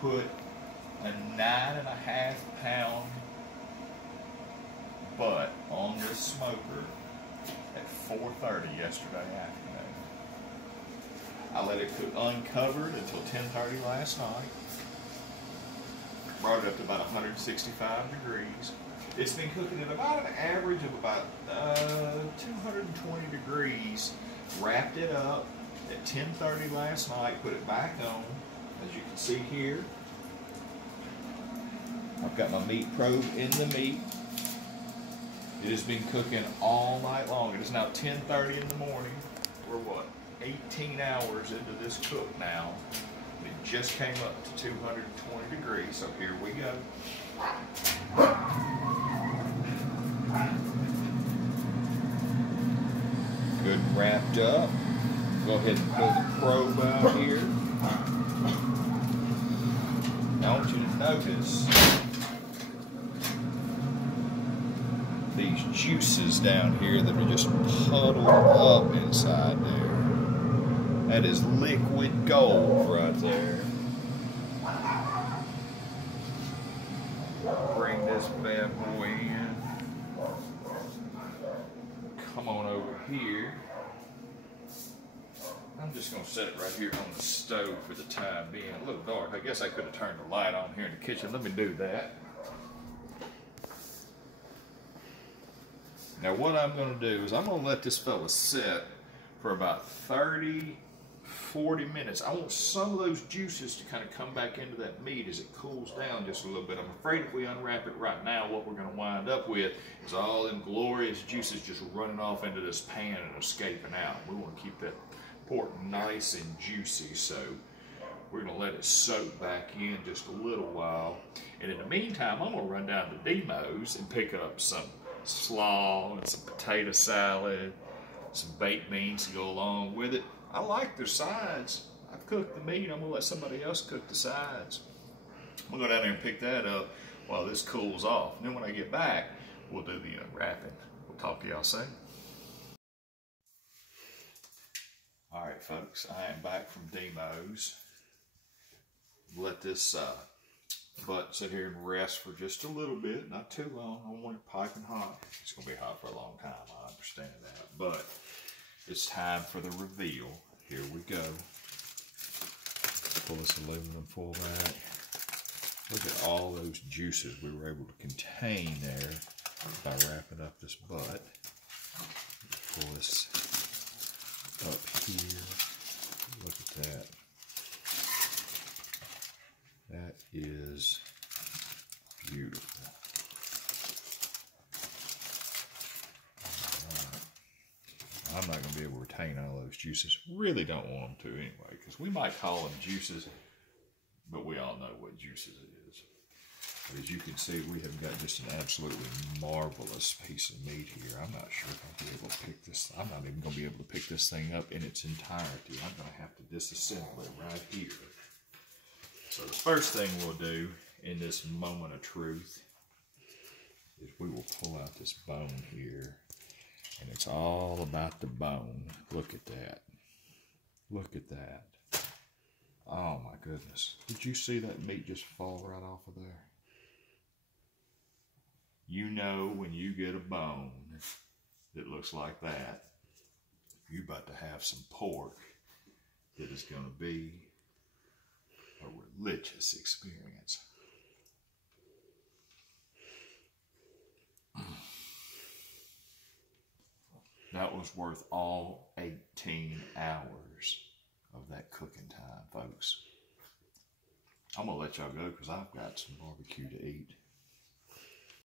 put a 9.5 pound butt on this smoker at 4:30 yesterday afternoon. I let it cook uncovered until 10:30 last night. Brought it up to about 165 degrees. It's been cooking at about an average of about 220 degrees. Wrapped it up at 10:30 last night, put it back on. As you can see here, I've got my meat probe in the meat. It has been cooking all night long. It is now 10:30 in the morning. We're what, 18 hours into this cook now. It just came up to 220 degrees, so here we go. Good and wrapped up. Go ahead and pull the probe out here. Now I want you to notice these juices down here that are just puddled up inside there. That is liquid gold right there. Bring this bad boy in. Come on over here. I'm just going to set it right here on the stove for the time being. A little dark. I guess I could have turned the light on here in the kitchen. Let me do that. Now what I'm going to do is I'm going to let this fella sit for about 40 minutes. I want some of those juices to kind of come back into that meat as it cools down just a little bit. I'm afraid if we unwrap it right now, what we're going to wind up with is all them glorious juices just running off into this pan and escaping out. We want to keep that pork nice and juicy, so we're going to let it soak back in just a little while. And in the meantime, I'm going to run down to Demo's and pick up some slaw and some potato salad, some baked beans to go along with it. I like their sides. I've cooked the meat. I'm going to let somebody else cook the sides. I'm going to go down there and pick that up while this cools off. And then when I get back, we'll do the unwrapping. We'll talk to y'all soon. All right, folks. I am back from Demo's. Let this butt sit here and rest for just a little bit. Not too long. I don't want it piping hot. It's going to be hot for a long time. I understand that. But it's time for the reveal. Here we go. Pull this aluminum foil back. Look at all those juices we were able to contain there by wrapping up this butt. Pull this up here. Look at that. That is beautiful. I'm not going to be able to retain all those juices. Really don't want them to anyway, because we might call them juices, but we all know what juices it is. But as you can see, we have got just an absolutely marvelous piece of meat here. I'm not sure if I'll be able to pick this. I'm not even going to be able to pick this thing up in its entirety. I'm going to have to disassemble it right here. So the first thing we'll do in this moment of truth is we will pull out this bone here. And it's all about the bone. Look at that. Look at that. Oh my goodness. Did you see that meat just fall right off of there? You know when you get a bone that looks like that, you're about to have some pork that is going to be a religious experience. That was worth all 18 hours of that cooking time, folks. I'm going to let y'all go because I've got some barbecue to eat.